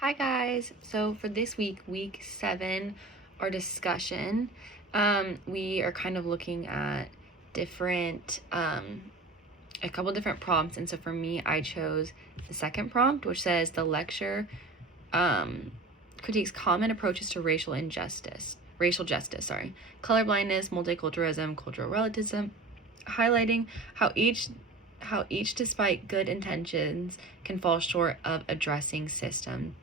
Hi guys, so for this week, week 7, our discussion, we are kind of looking at different, a couple different prompts. And so for me, I chose the second prompt, which says the lecture critiques common approaches to racial justice, colorblindness, multiculturalism, cultural relativism, highlighting how each, despite good intentions, can fall short of addressing systems.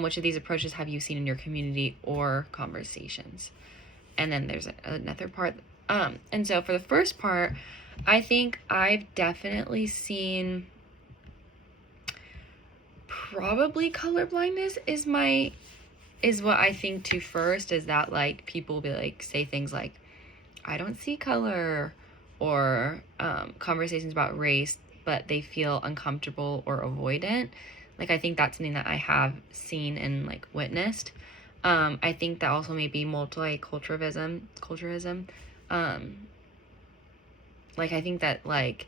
Which of these approaches have you seen in your community or conversations? And then there's another part. And so for the first part, I think I've definitely seen probably colorblindness is what I think to first, is that like people will be like say things like, I don't see color, or conversations about race, but they feel uncomfortable or avoidant. Like, I think that's something that I have seen and like witnessed. I think that also maybe culturalism. Like, I think that like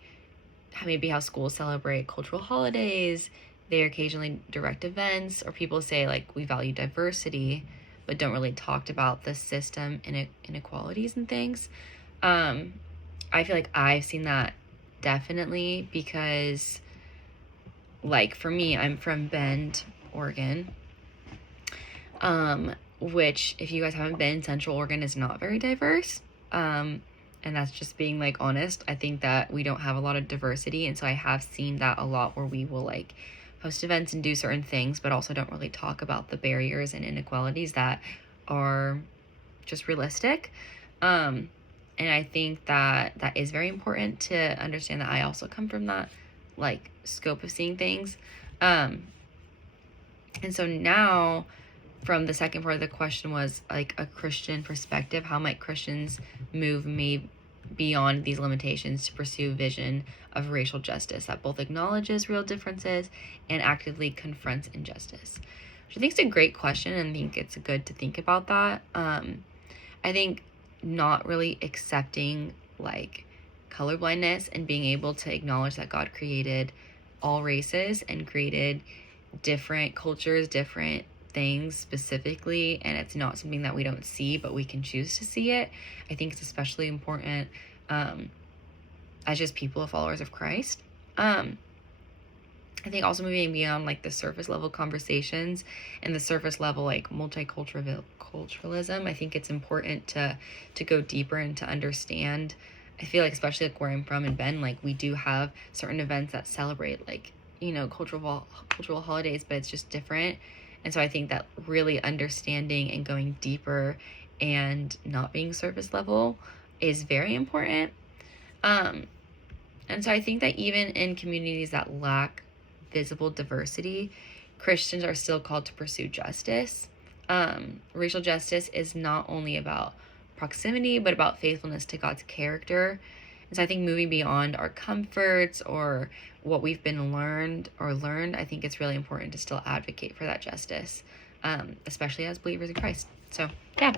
maybe how schools celebrate cultural holidays, they occasionally direct events, or people say like we value diversity, but don't really talk about the system inequalities and things. I feel like I've seen that definitely because, like, for me, I'm from Bend, Oregon, which, if you guys haven't been, Central Oregon is not very diverse. And that's just being like honest. I think that we don't have a lot of diversity, and so I have seen that a lot where we will like host events and do certain things, but also don't really talk about the barriers and inequalities that are just realistic. And I think that that is very important to understand, that I also come from that like scope of seeing things. And so now, from the second part of the question was like a Christian perspective, how might Christians move beyond these limitations to pursue a vision of racial justice that both acknowledges real differences and actively confronts injustice? Which I think is a great question, and I think it's good to think about that. I think not really accepting like colorblindness and being able to acknowledge that God created all races and created different cultures, different things specifically, and it's not something that we don't see, but we can choose to see it. I think it's especially important as just people, followers of Christ. I think also moving beyond like the surface level conversations and the surface level like multiculturalism, I think it's important to go deeper and to understand. I feel like, especially like where I'm from in Bend, like we do have certain events that celebrate like, cultural holidays, but it's just different. And so I think that really understanding and going deeper and not being surface level is very important. And so I think that even in communities that lack visible diversity, Christians are still called to pursue justice. Racial justice is not only about proximity, but about faithfulness to God's character. And so I think moving beyond our comforts or what we've been learned, I think it's really important to still advocate for that justice, especially as believers in Christ. So, yeah.